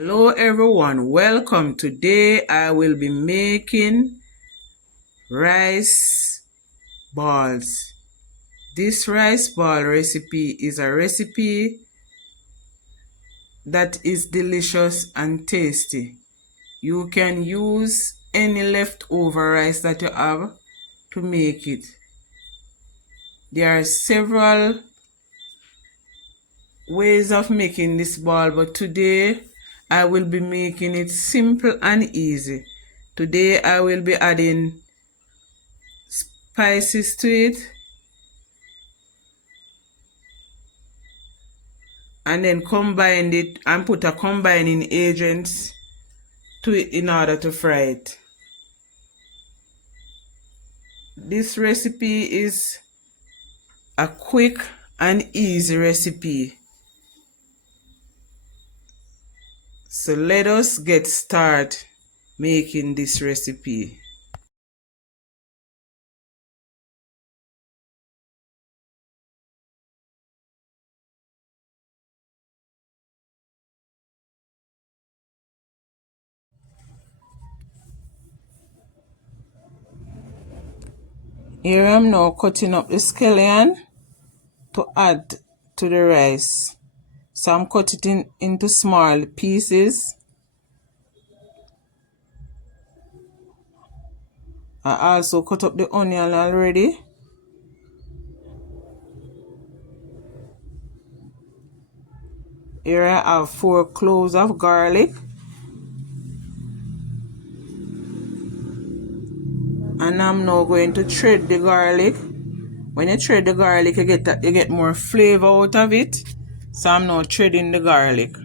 Hello everyone, welcome. Today I will be making rice balls. This rice ball recipe is a recipe that is delicious and tasty. You can use any leftover rice that you have to make it. There are several ways of making this ball, but today I will be making it simple and easy. Today I will be adding spices to it and then combine it and put a combining agent to it in order to fry it. This recipe is a quick and easy recipe. So let us get started making this recipe. Here I'm now cutting up the scallion to add to the rice. So I'm cutting it into small pieces. I also cut up the onion already. Here I have 4 cloves of garlic. And I'm now going to shred the garlic. When you shred the garlic, you get more flavor out of it. So I'm now shredding the garlic.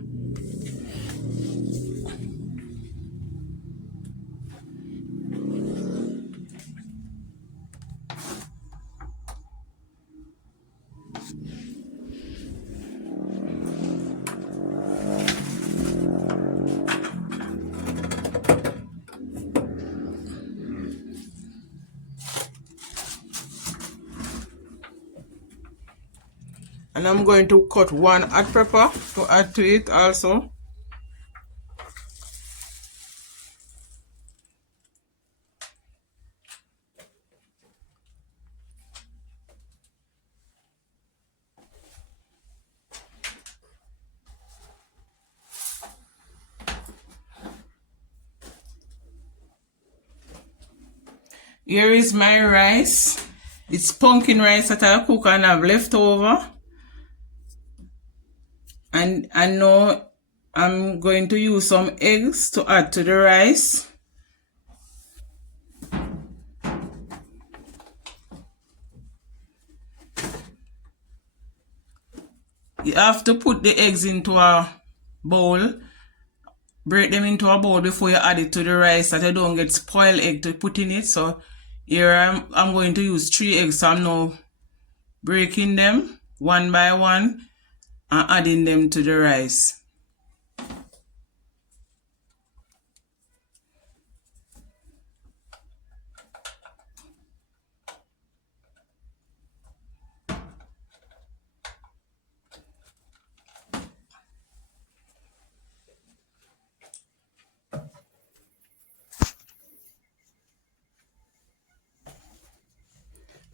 And I'm going to cut 1 hot pepper to add to it also. Here is my rice. It's pumpkin rice that I cook and have left over. And now I'm going to use some eggs to add to the rice. You have to put the eggs into a bowl. Break them into a bowl before you add it to the rice so that you don't get spoiled egg to put in it. So here I'm going to use 3 eggs. So I'm now breaking them one by one and adding them to the rice.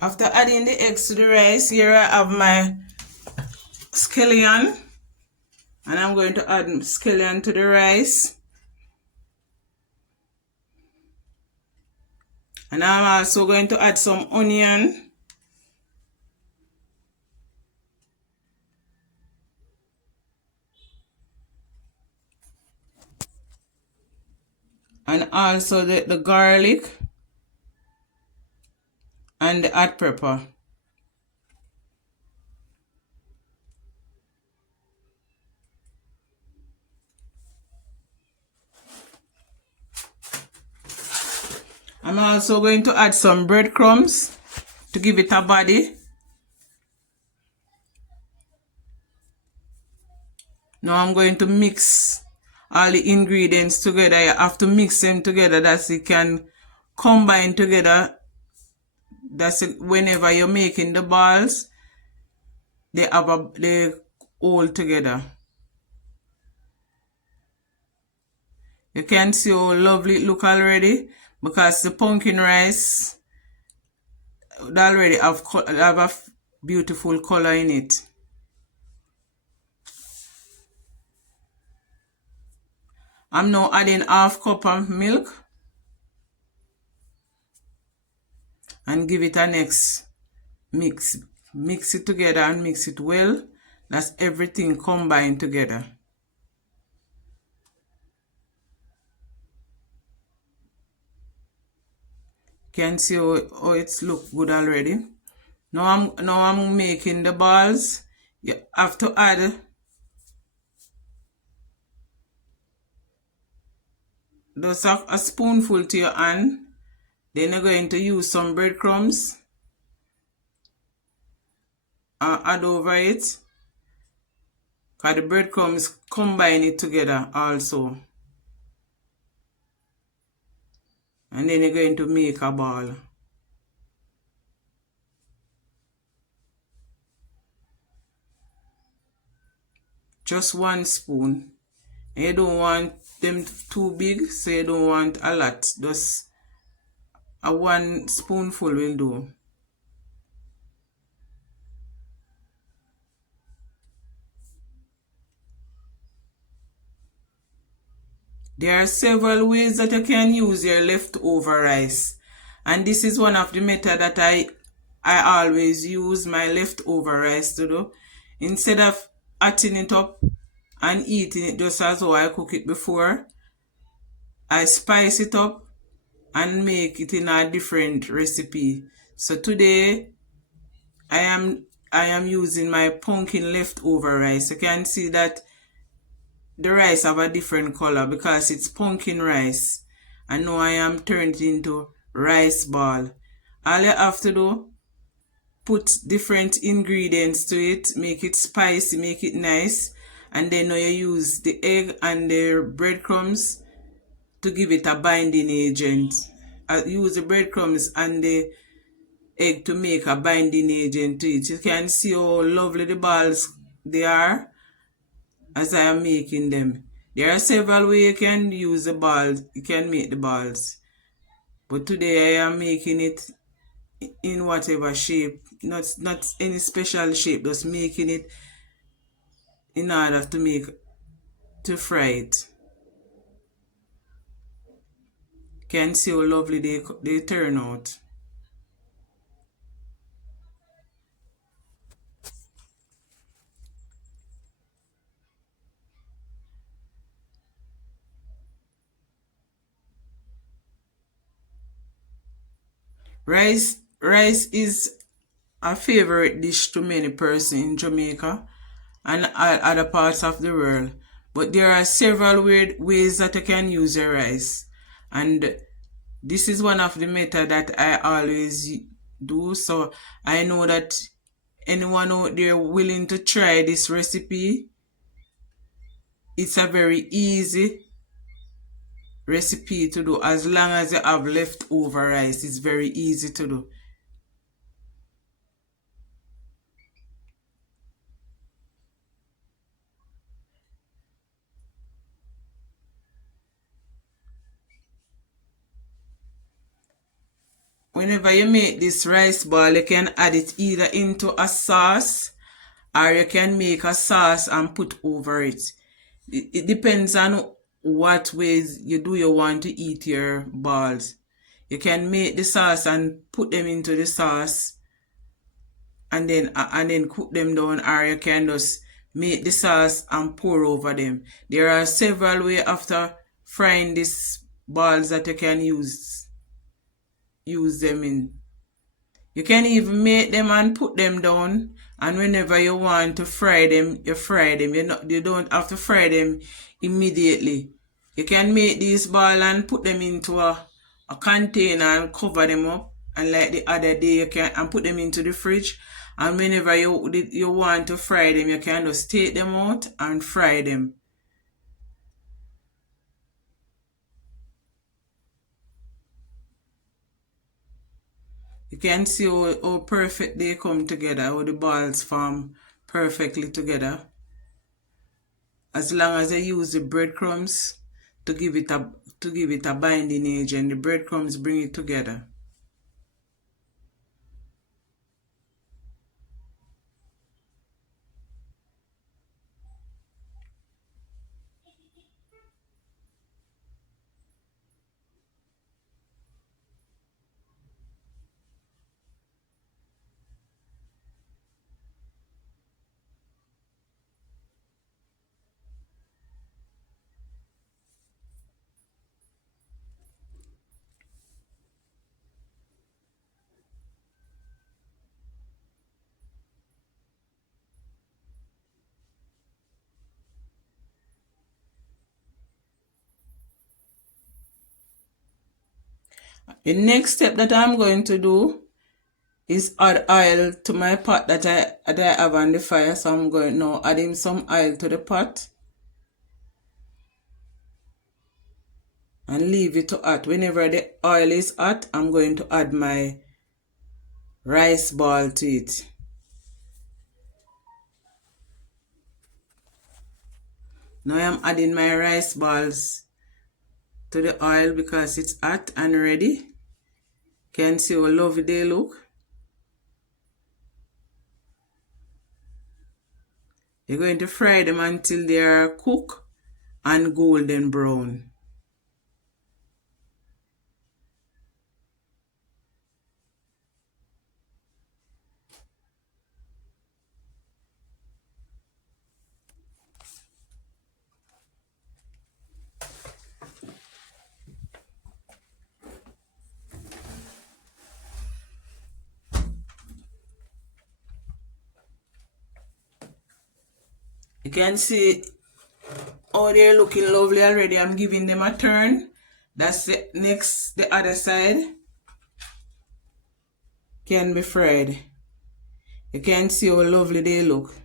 After adding the eggs to the rice, here I have my scallion. And I'm going to add scallion to the rice. And I'm also going to add some onion. And also the garlic. And the hot pepper. I'm also going to add some breadcrumbs to give it a body. Now I'm going to mix all the ingredients together. You have to mix them together that it can combine together. That's it. Whenever you're making the balls, they all together. You can see how lovely it look already, because the pumpkin rice already have a beautiful color in it. I'm now adding half cup of milk and give it a next mix. Mix it together and mix it well. That's everything combined together. Can see how it's look good already. Now I'm making the balls. You have to add just a spoonful to your hand. Then you're going to use some breadcrumbs and add over it, because the breadcrumbs combine it together also. And then you're going to make a ball. Just 1 spoon. And you don't want them too big, so you don't want a lot. Just a 1 spoonful will do. There are several ways that you can use your leftover rice. And this is one of the methods that I always use my leftover rice to do. Instead of hotting it up and eating it just as how I cook it before, I spice it up and make it in a different recipe. So today I am using my pumpkin leftover rice. You can see that the rice have a different color because it's pumpkin rice. And now I am turning it into rice ball. All you have to do, put different ingredients to it, make it spicy, make it nice. And then now you use the egg and the breadcrumbs to give it a binding agent. I use the breadcrumbs and the egg to make a binding agent to it. You can see how lovely the balls they are as I am making them. There are several ways you can use the balls, you can make the balls. But today I am making it in whatever shape, not any special shape, just making it in order to fry it. You can see how lovely they turn out. Rice is a favorite dish to many persons in Jamaica and other parts of the world. But there are several ways that you can use your rice. And this is one of the methods that I always do. So I know that anyone out there willing to try this recipe, it's a very easy recipe to do. As long as you have leftover rice, it's very easy to do. Whenever you make this rice ball, you can add it either into a sauce or you can make a sauce and put over it. It depends on what ways you want to eat your balls. You can make the sauce and put them into the sauce and then cook them down, or you can just make the sauce and pour over them. There are several ways after frying these balls that you can use them in. You can even make them and put them down, and whenever you want to fry them, you fry them. You don't have to fry them immediately. You can make these balls and put them into a container and cover them up, and like the other day you can and put them into the fridge, and whenever you want to fry them, you can just take them out and fry them. You can see how perfect they come together, how the balls form perfectly together. As long as I use the breadcrumbs to give it a binding agent. The breadcrumbs bring it together. The next step that I'm going to do is add oil to my pot that I have on the fire. So I'm going now adding some oil to the pot and leave it to hot. Whenever the oil is hot, I'm going to add my rice ball to it. Now I'm adding my rice balls to the oil because it's hot and ready. Can see how lovely they look. You're going to fry them until they are cooked and golden brown. You can see how they're looking lovely already. I'm giving them a turn. That's it. Next, the other side can be fried. You can see how lovely they look.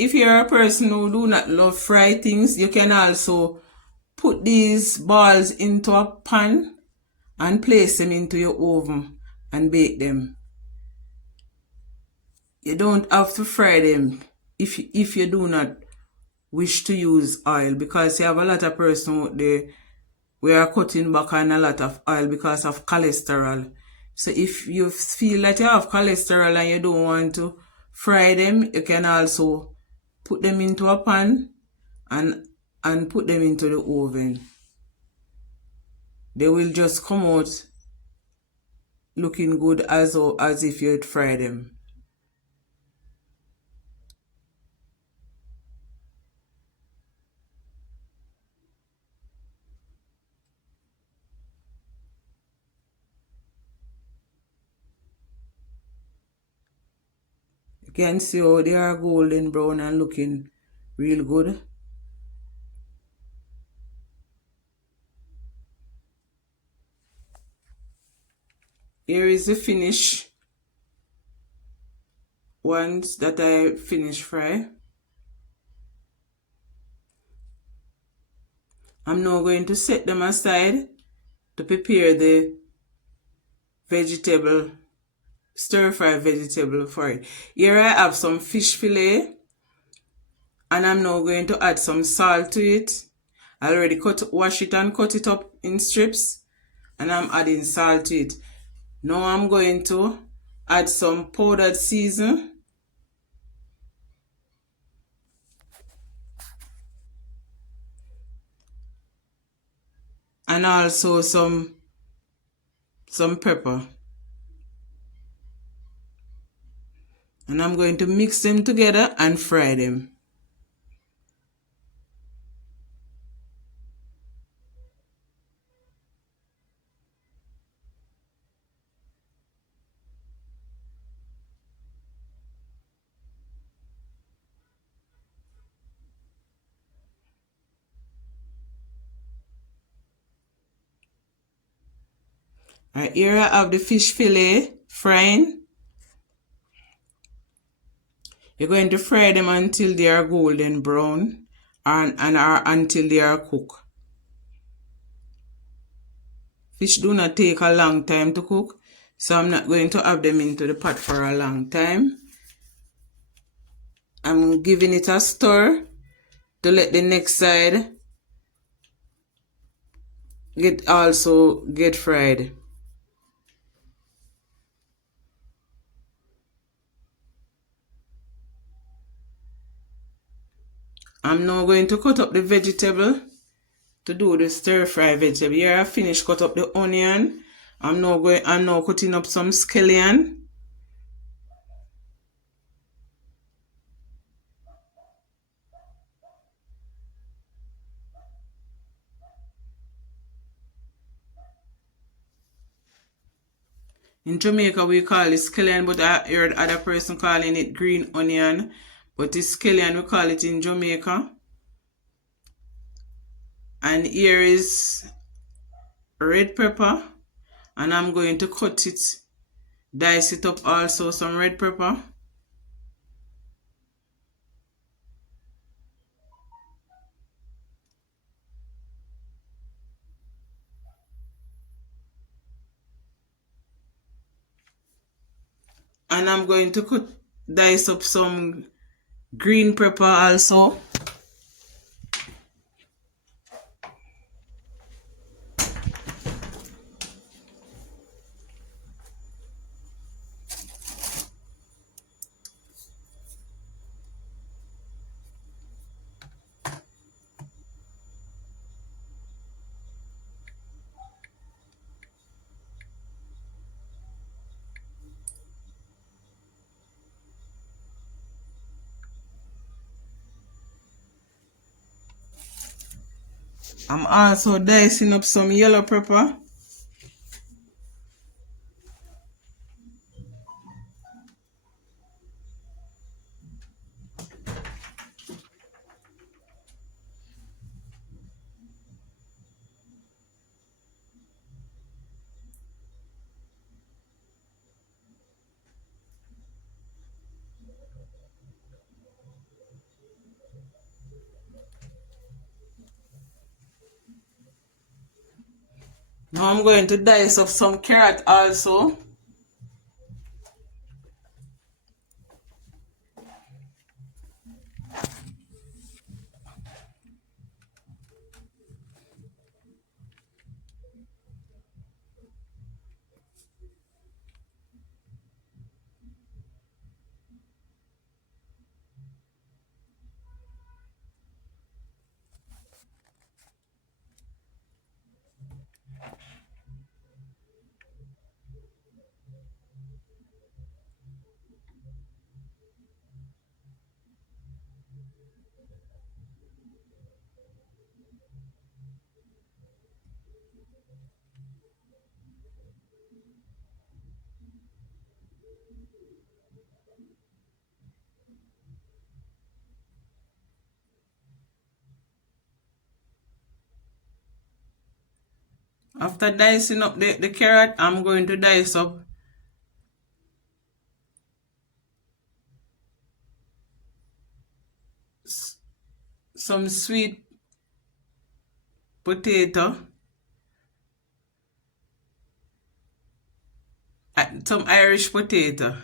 If you're a person who do not love fried things, you can also put these balls into a pan and place them into your oven and bake them. You don't have to fry them if you do not wish to use oil, because you have a lot of person out there we are cutting back on a lot of oil because of cholesterol. So if you feel that you have cholesterol and you don't want to fry them, you can also put them into a pan and put them into the oven. They will just come out looking good as if you'd fry them. You can see how they are golden brown and looking real good. Here is the finish ones that I finished fry. I'm now going to set them aside to prepare the vegetable, stir-fry vegetable for it. Here I have some fish fillet, and I'm now going to add some salt to it. I already wash it and cut it up in strips, and I'm adding salt to it. Now I'm going to add some powdered season. And also some pepper. And I'm going to mix them together and fry them. Right, here I have the fish fillet frying. You're going to fry them until they are golden brown and are until they are cooked. Fish do not take a long time to cook, so I'm not going to have them into the pot for a long time. I'm giving it a stir to let the next side get fried. I'm now going to cut up the vegetable to do the stir fry vegetable. Here I finished cut up the onion. I'm now cutting up some scallion. In Jamaica we call it scallion, but I heard other person calling it green onion. But it's scallion, we call it in Jamaica. And here is red pepper. And I'm going to cut it, dice it up also, some red pepper. And I'm going to dice up some green pepper also. I'm also dicing up some yellow pepper. Now I'm going to dice up some carrot also. After dicing up the carrot, I'm going to dice up some sweet potato, some Irish potato.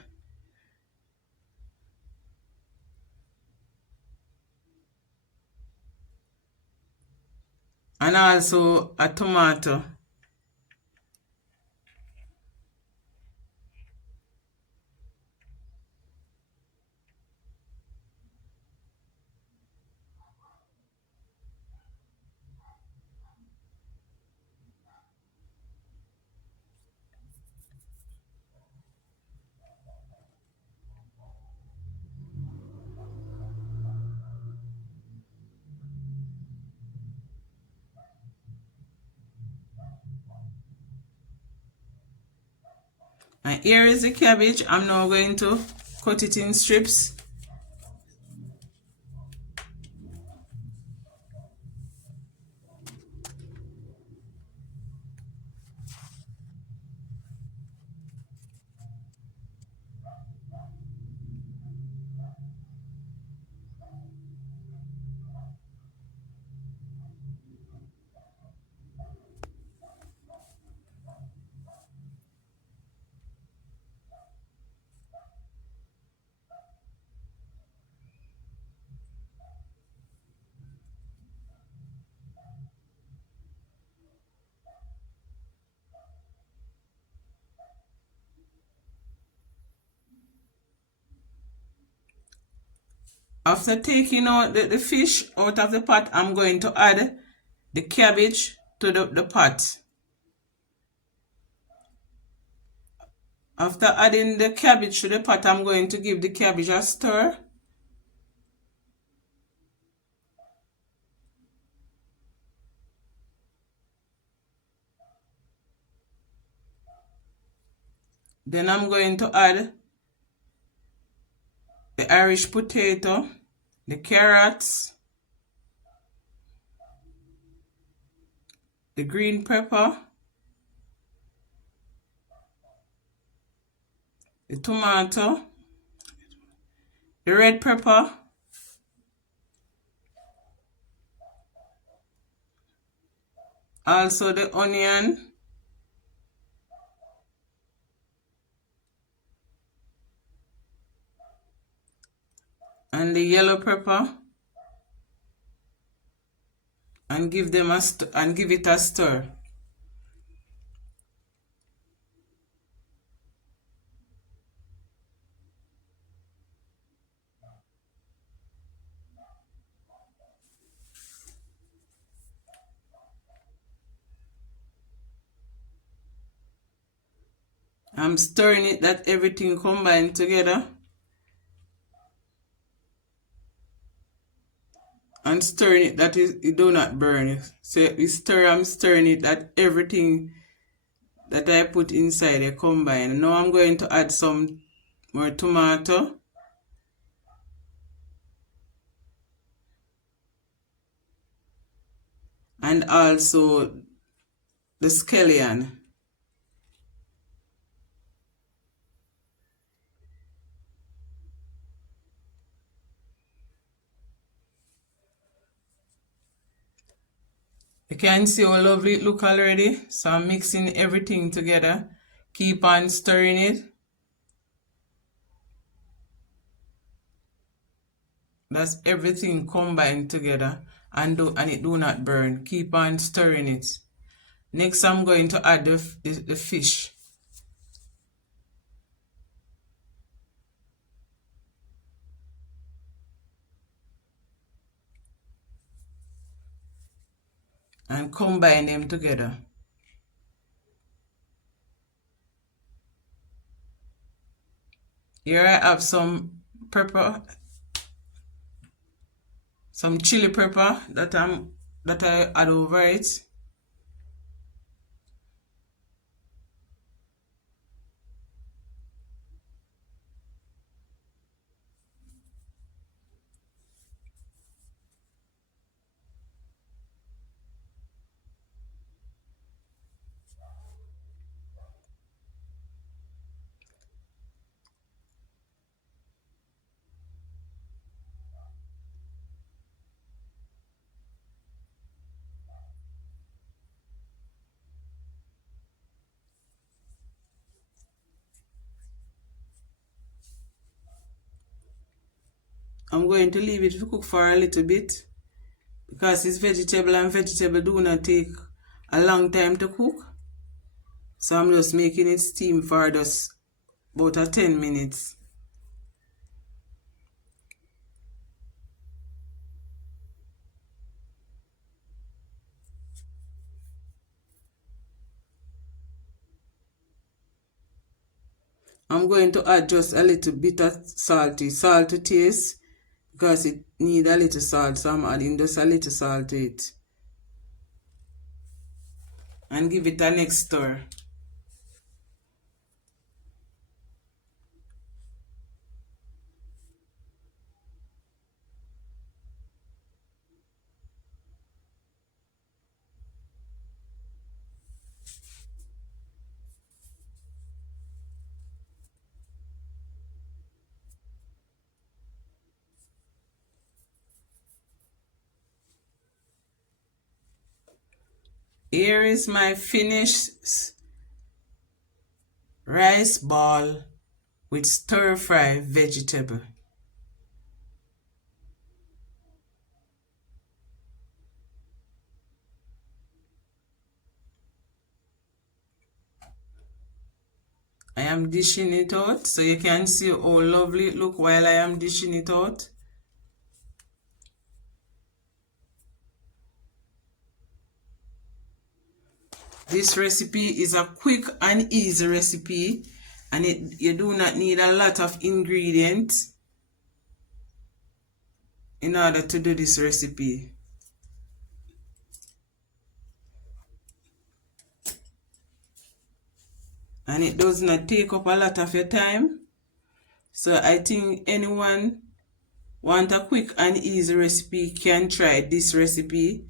And also a tomato. And here is the cabbage. I'm now going to cut it in strips. After taking out the fish out of the pot, I'm going to add the cabbage to the pot. After adding the cabbage to the pot, I'm going to give the cabbage a stir. Then I'm going to add the Irish potato, the carrots, the green pepper, the tomato, the red pepper, also the onion, and the yellow pepper, and give it a stir. I'm stirring it that everything combined together. And stirring it that it do not burn. So I'm stirring it that everything that I put inside I combine. Now I'm going to add some more tomato. And also the scallion. You can see how lovely it look already. So I'm mixing everything together. Keep on stirring it. That's everything combined together and it do not burn. Keep on stirring it. Next I'm going to add the fish. And combine them together. Here I have some pepper, some chili pepper that I add over it. I'm going to leave it to cook for a little bit because it's vegetable and vegetable do not take a long time to cook. So I'm just making it steam for just about 10 minutes. I'm going to add just a little bit of salt to taste because it needs a little salt, so I'm adding just a little salt to it. And give it a next stir. Here is my finished rice ball with stir-fry vegetable. I am dishing it out so you can see how lovely it look while I am dishing it out. This recipe is a quick and easy recipe, and you do not need a lot of ingredients in order to do this recipe. And it does not take up a lot of your time. So I think anyone want a quick and easy recipe can try this recipe.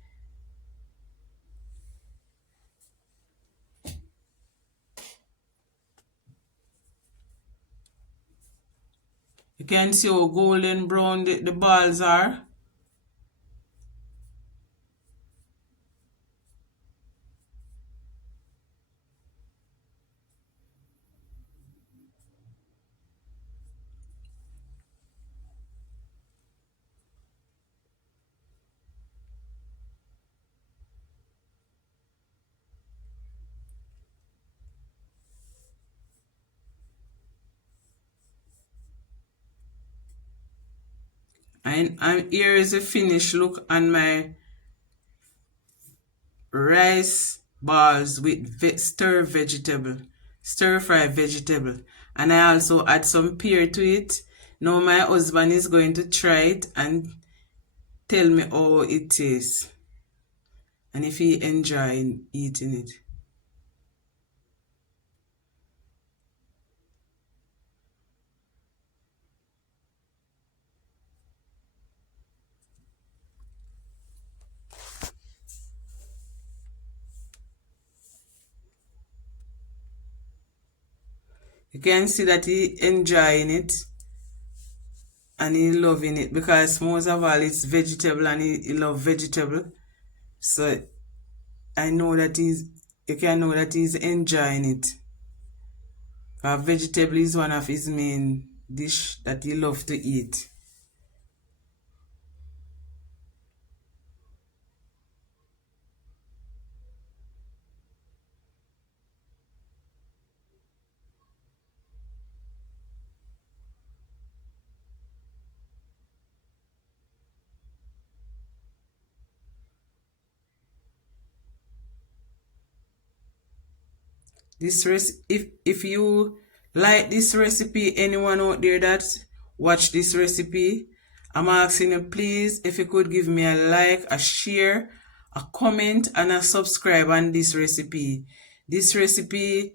You can see how golden brown the balls are. And here is a finished look on my rice balls with stir fry vegetable. And I also add some pear to it. Now my husband is going to try it and tell me how it tastes and if he enjoys eating it. You can see that he enjoying it and he loving it because most of all it's vegetable and he love vegetable. So I know that you can know that he's enjoying it. Vegetable is one of his main dish that he loves to eat. If you like this recipe, anyone out there that watch this recipe, I'm asking you please if you could give me a like, a share, a comment, and a subscribe on this recipe. This recipe,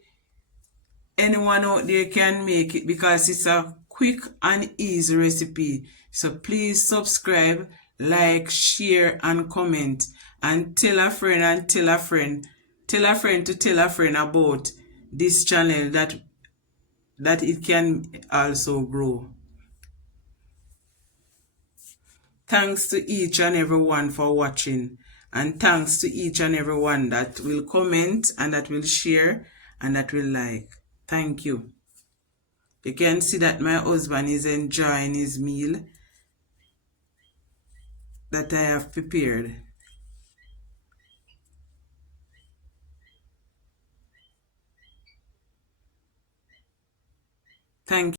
anyone out there can make it because it's a quick and easy recipe. So please subscribe, like, share, and comment, and tell a friend and tell a friend. Tell a friend to tell a friend about this channel that it can also grow. Thanks to each and everyone for watching, and thanks to each and everyone that will comment and that will share and that will like. Thank you. You can see that my husband is enjoying his meal that I have prepared. Thank you.